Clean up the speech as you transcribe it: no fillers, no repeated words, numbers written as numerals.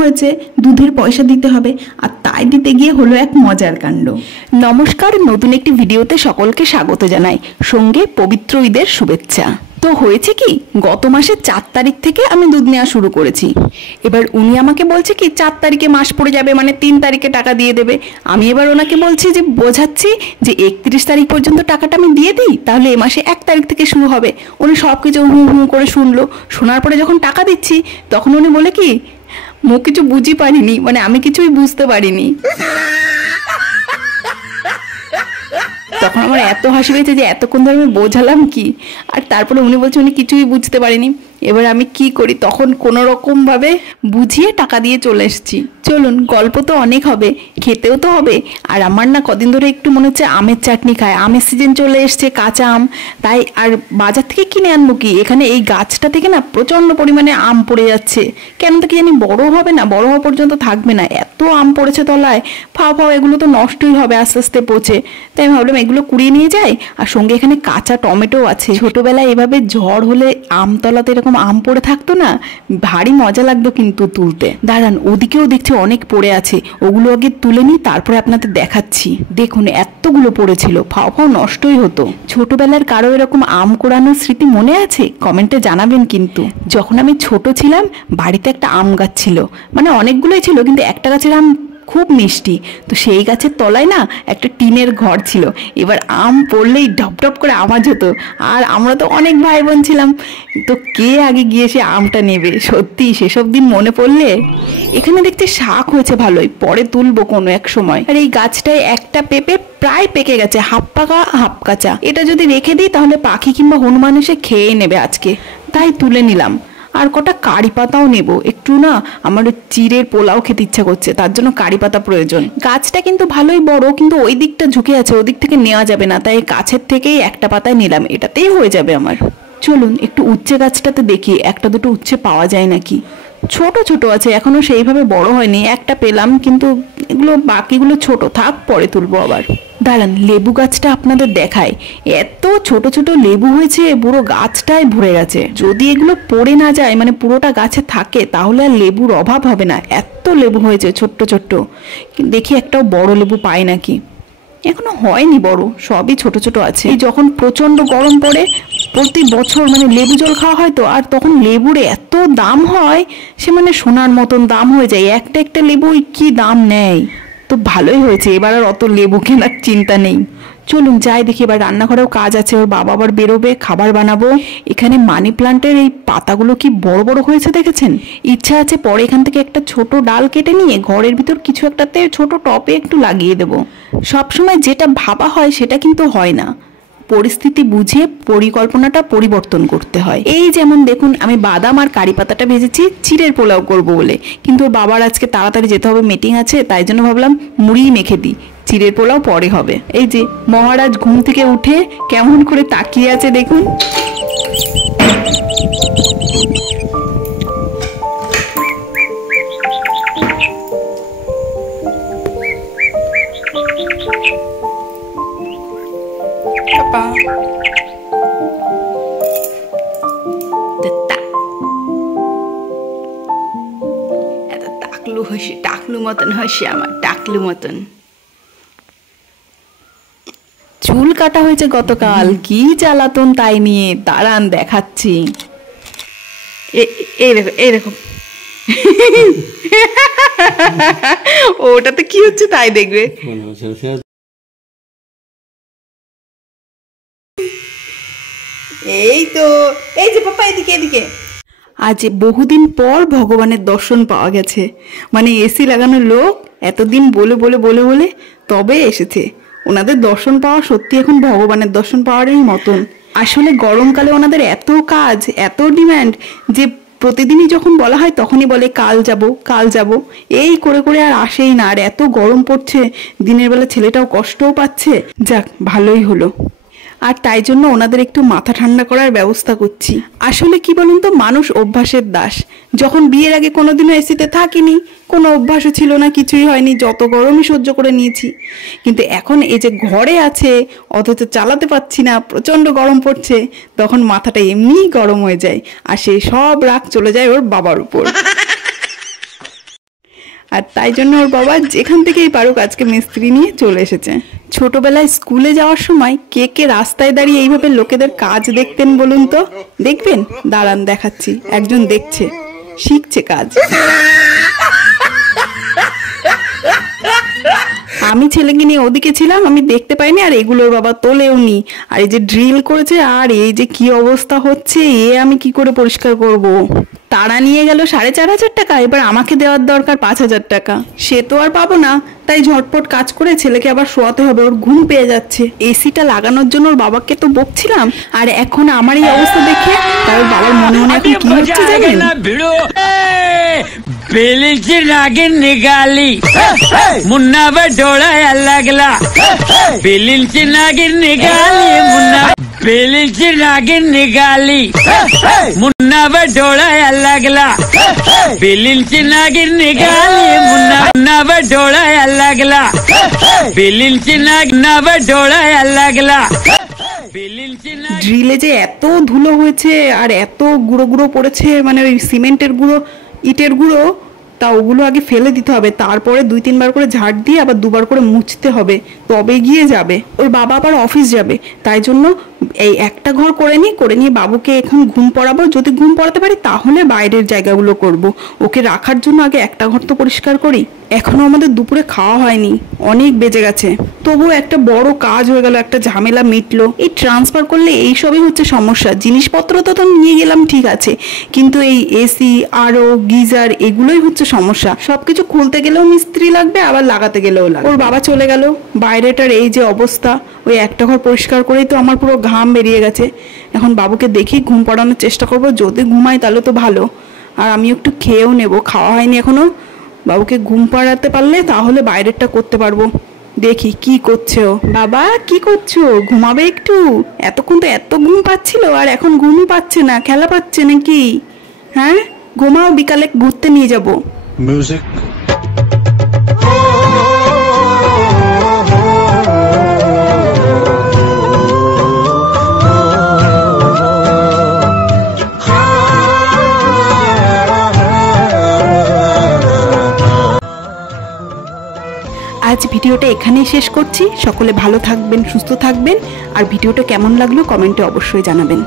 হয়েছে, দুধের পয়সা দিতে হবে, আর তাই দিতে গিয়ে হলো এক মজার কাণ্ড। নমস্কার, নতুন একটি ভিডিওতে সকলকে স্বাগত জানাই, সঙ্গে পবিত্র ঈদের শুভেচ্ছা। তো হয়েছে কি, গত মাসের 4 তারিখ থেকে আমি দুধ নেওয়া শুরু করেছি। এবার উনি আমাকে বলছে কি 4 তারিখে মাস পড়ে যাবে, মানে 3 তারিখে টাকা দিয়ে দেবে। আমি এবার ওনাকে বলছি যে বোঝাচ্ছি যে 31 তারিখ পর্যন্ত টাকাটা আমি দিয়ে দিই, তাহলে এ মাসে 1 তারিখ থেকে শুরু হবে। উনি সব কিছু হুম হুম করে শুনলো। শোনার পরে যখন টাকা দিচ্ছি তখন উনি বলে কি মুখ কিছু বুঝি পারিনি, মানে আমি কিছুই বুঝতে পারিনি। তখন আমার এত হাসি পেয়েছে যে এতক্ষণ ধরে আমি বোঝালাম কি, আর তারপরে উনি বলছে উনি কিছুই বুঝতে পারেনি। এবার আমি কি করি, তখন কোনো রকমভাবে বুঝিয়ে টাকা দিয়ে চলে এসেছি। চলুন, গল্প তো অনেক হবে, খেতেও তো হবে। আর আমার না কদিন ধরে একটু মনে হচ্ছে আমের চাটনি খায়। আমের সিজন চলে এসছে, কাঁচা আম, তাই আর বাজার থেকে কিনে আনবো কি, এখানে এই গাছটা থেকে না প্রচণ্ড পরিমাণে আম পড়ে যাচ্ছে। কেন তো কি জানি, বড় হবে না, বড় হওয়া পর্যন্ত থাকবে না, এত আম পড়েছে তলায়। ফাও ফাও এগুলো তো নষ্টই হবে আস্তে আস্তে পচে। তাই আমি ভাবলাম এগুলো কুড়িয়ে নিয়ে যাই। আর সঙ্গে এখানে কাঁচা টমেটো আছে। ছোটবেলায় এভাবে ঝড় হলে আমতলাতে এরকম আম পড়ে থাকতো না, ভারী মজা লাগতো কিন্তু তুলতে। দাঁড়ান, ওদিকেও দেখছি অনেক পড়ে আছে, ওগুলো আগে তুলে নিই, তারপরে আপনাদের দেখাচ্ছি। দেখুন এতগুলো পড়েছিল, ফাও ফাও নষ্টই হতো। ছোটবেলার কারো এরকম আম কোড়ানোর স্মৃতি মনে আছে? কমেন্টে জানাবেন কিন্তু। যখন আমি ছোট ছিলাম বাড়িতে একটা আম গাছ ছিল, মানে অনেকগুলোই ছিল, কিন্তু একটা গাছের আম খুব মিষ্টি। তো সেই গাছের তলায় না একটা টিনের ঘর ছিল। এবার আম পড়লেই ঢপ ঢপ করে আওয়াজ হতো। আর আমরা তো অনেক ভাই বোন ছিলাম, তো কে আগে গিয়ে সে আমটা নেবে। সত্যি সেসব দিন মনে পড়লে। এখানে দেখতে শাক হয়েছে ভালোই, পরে তুলবো কোনো এক সময়। আর এই গাছটায় একটা পেঁপে প্রায় পেকে গেছে, হাফ পাকা হাফ কাঁচা। এটা যদি রেখে দিই তাহলে পাখি কিংবা হনুমান এসে খেয়ে নেবে আজকে, তাই তুলে নিলাম। আর কটা কারি পাতাও নেব, একটু না আমার চিড়ের পোলাও খেতে ইচ্ছা করছে, তার জন্য কারি পাতা প্রয়োজন। গাছটা কিন্তু ভালোই বড়, কিন্তু ওই দিকটা ঝুঁকে আছে, ওই দিক থেকে নেওয়া যাবে না, তাই কাছের থেকেই একটা পাতায় নিলাম, এটাতেই হয়ে যাবে আমার। চলুন একটু উচ্ছে গাছটাতে দেখি একটা দুটো উচ্ছে পাওয়া যায় নাকি। ছোট ছোট আছে, এখনো সেইভাবে বড় হয়নি। একটা পেলাম, কিন্তু এগুলো বাকিগুলো ছোট, থাক পরে তুলবো আবার। দাঁড়ান, লেবু গাছটা আপনাদের দেখায়। এত ছোট ছোট লেবু হয়েছে, পুরো গাছটাই ভরে গেছে। যদি এগুলো পড়ে না যায়, মানে পুরোটা গাছে থাকে, তাহলে আর লেবুর অভাব হবে না। এত লেবু হয়েছে ছোট্ট ছোট্ট। দেখি একটাও বড় লেবু পাই নাকি। এখনো হয়নি বড়, সবই ছোট ছোট আছে। যখন প্রচন্ড গরম পড়ে প্রতি বছর মানে লেবু জল খাওয়া হয় তো, আর তখন লেবুর এত দাম হয়, সে মানে সোনার মতন দাম হয়ে যায়। একটা একটা লেবু কি দাম নেয়। তো ভালোই হয়েছে, এবার আর অত লেবু কেনার চিন্তা নেই। চলুন যাই দেখি, এবার রান্নাঘরেও কাজ আছে, ওর বাবা আবার বেরোবে, খাবার বানাবো। এখানে মানি প্লান্টের এই পাতাগুলো কি বড় বড় হয়েছে দেখেছেন। ইচ্ছা আছে পরে এখান থেকে একটা ছোট ডাল কেটে নিয়ে ঘরের ভিতর কিছু একটাতে ছোট টপে একটু লাগিয়ে দেব। সবসময় যেটা ভাবা হয় সেটা কিন্তু হয় না, পরিস্থিতি বুঝে পরিকল্পনাটা পরিবর্তন করতে হয়। এই যেমন দেখুন, আমি বাদাম আর কারি পাতাটা ভেজেছি চিড়ের পোলাও করব বলে, কিন্তু বাবার আজকে তাড়াতাড়ি যেতে হবে, মিটিং আছে, তাই জন্য ভাবলাম মুড়ি মেখে দিই, চিড়ের পোলাও পরে হবে। এই যে মহারাজ ঘুম থেকে উঠে কেমন করে তাকিয়ে আছে দেখুন। টাকলু মতন হাসি আমার, টাকলু মতন। চুল কাটা হয়েছে গতকাল, কি জ্বালাতন তাই নিয়ে। দাঁড়ান দেখাচ্ছি। এই দেখো এই দেখো ওটাতে কি হচ্ছে তাই দেখবে। এই তো, এই যে পাপা এদিকে এদিকে। আজ বহুদিন পর ভগবানের দর্শন পাওয়া গেছে, মানে এসি লাগানো লোক এতদিন বলে বলে বলে বলে তবে এসেছে। ওনাদের দর্শন পাওয়া সত্যি এখন ভগবানের দর্শন পাওয়ারই মতন। আসলে গরমকালে ওনাদের এত কাজ, এত ডিম্যান্ড, যে প্রতিদিনই যখন বলা হয় তখনই বলে কাল যাব কাল যাব, এই করে করে আর আসেই না। আর এত গরম পড়ছে, দিনের বেলা ছেলেটাও কষ্টও পাচ্ছে। যাক ভালোই হলো। আর তাই জন্য ওনাদের একটু মাথা ঠান্ডা করার ব্যবস্থা করছি। আসলে কি বলুন তো, মানুষ অভ্যাসের দাস। যখন বিয়ের আগে কোনোদিনও এসিতে থাকিনি, কোনো অভ্যাসও ছিল না, কিছুই হয়নি, যত গরমই সহ্য করে নিয়েছি। কিন্তু এখন এই যে ঘরে আছে, অথচ চালাতে পারছি না, প্রচণ্ড গরম পড়ছে, তখন মাথাটা এমনিই গরম হয়ে যায়, আর সেই সব রাগ চলে যায় ওর বাবার উপর। আর তাই জন্য ওর বাবা যেখান থেকেই পারুক আজকে মিস্ত্রি নিয়ে চলে এসেছে। ছোটবেলায় স্কুলে যাওয়ার সময় কে কে রাস্তায় দাঁড়িয়ে এইভাবে লোকেদের কাজ দেখতেন বলুন তো? দেখবেন? দাঁড়ান দেখাচ্ছি। একজন দেখছে, শিখছে কাজ। আমি ছেলেকে নিয়ে ওদিকে ছিলাম, আমি দেখতে পাইনি, আর এগুলোর বাবা তোলেও নি। আর এই যে ড্রিল করেছে, আর এই যে কি অবস্থা হচ্ছে, আমি কি করে পরিষ্কার করব। তারা নিয়ে গেল 4,500 টাকা, এবার আমাকে দেওয়ার দরকার 5,000 টাকা। সে তো আর পাবো না, তাই ঝটপট কাজ করে ছেলেকে আবার শোয়াতে হবে, ওর ঘুম পেয়ে যাচ্ছে। এসিটা লাগানোর জন্য ওর বাবাকে তো বকছিলাম, আর এখন আমার এই অবস্থা দেখে তার বাবার মনে মনে এখন কি হচ্ছে জানেন? बेलीची नागिन निघाली मुन्ना डोळा लागला बेलीची नागिन निघाली मुन्ना बेलीची नागिन निघाली मुन्ना डोळा लागला बेलीची नागिन निघाली मुन्ना डोळा लागला बेलीची नागिन डोळा लागला। ড্রিলে যে এত ধুলো হয়েছে আর এত গুঁড়ো গুঁড়ো পড়েছে, মানে ওই সিমেন্টের গুঁড়ো, ইটের গুঁড়ো, তা ওগুলো আগে ফেলে দিতে হবে, তারপরে 2-3 বার করে ঝাড় দিয়ে আবার 2 বার করে মুছতে হবে, তবে গিয়ে যাবে। ওর বাবা আবার অফিস যাবে, তাই জন্য এই একটা ঘর করে নিয়ে বাবুকে এখন ঘুম পড়াবো। যদি ঘুম পড়াতে পারি তাহলে বাইরের জায়গাগুলো করব। ওকে রাখার জন্য আগে একটা ঘর তো পরিষ্কার করি। এখনো আমাদের দুপুরে খাওয়া হয়নি, অনেক বেজে গেছে। তবুও একটা বড় কাজ হয়ে গেল, একটা ঝামেলা মিটলো। এই ট্রান্সফার করলে এইসবই হচ্ছে সমস্যা। জিনিসপত্র তো নিয়ে গেলাম ঠিক আছে, কিন্তু এই এসি, আরও গিজার, এগুলোই হচ্ছে সমস্যা। সবকিছু খুলতে গেলেও মিস্ত্রি লাগবে, আবার লাগাতে গেলেও লাগবে। ওর বাবা চলে গেল, বাইরেটার এই যে অবস্থা, ওই একটা ঘর পরিষ্কার করেই তো আমার পুরো ঘাম বেরিয়ে গেছে। এখন বাবুকে দেখি ঘুম পাড়ানোর চেষ্টা করব, যদি ঘুমাই তাহলে তো ভালো। আর আমি একটু খেয়েও নেব, খাওয়া হয়নি এখনো। বাবুকে ঘুম পাড়াতে পারলে তাহলে বাইরেরটা করতে পারবো। দেখি কি করছে ও। বাবা কি করছো? ঘুমাবে একটু? এতক্ষণ তো এত ঘুম পাচ্ছিল, আর এখন ঘুমই পাচ্ছে না, খেলা পাচ্ছে নাকি? হ্যাঁ ঘুমাও, বিকালে ঘুরতে নিয়ে যাবো। মিউজিক। আজ ভিডিওটা এখানেই শেষ করছি। সকলে ভালো থাকবেন, সুস্থ থাকবেন, আর ভিডিওটা কেমন লাগলো কমেন্টে অবশ্যই জানাবেন।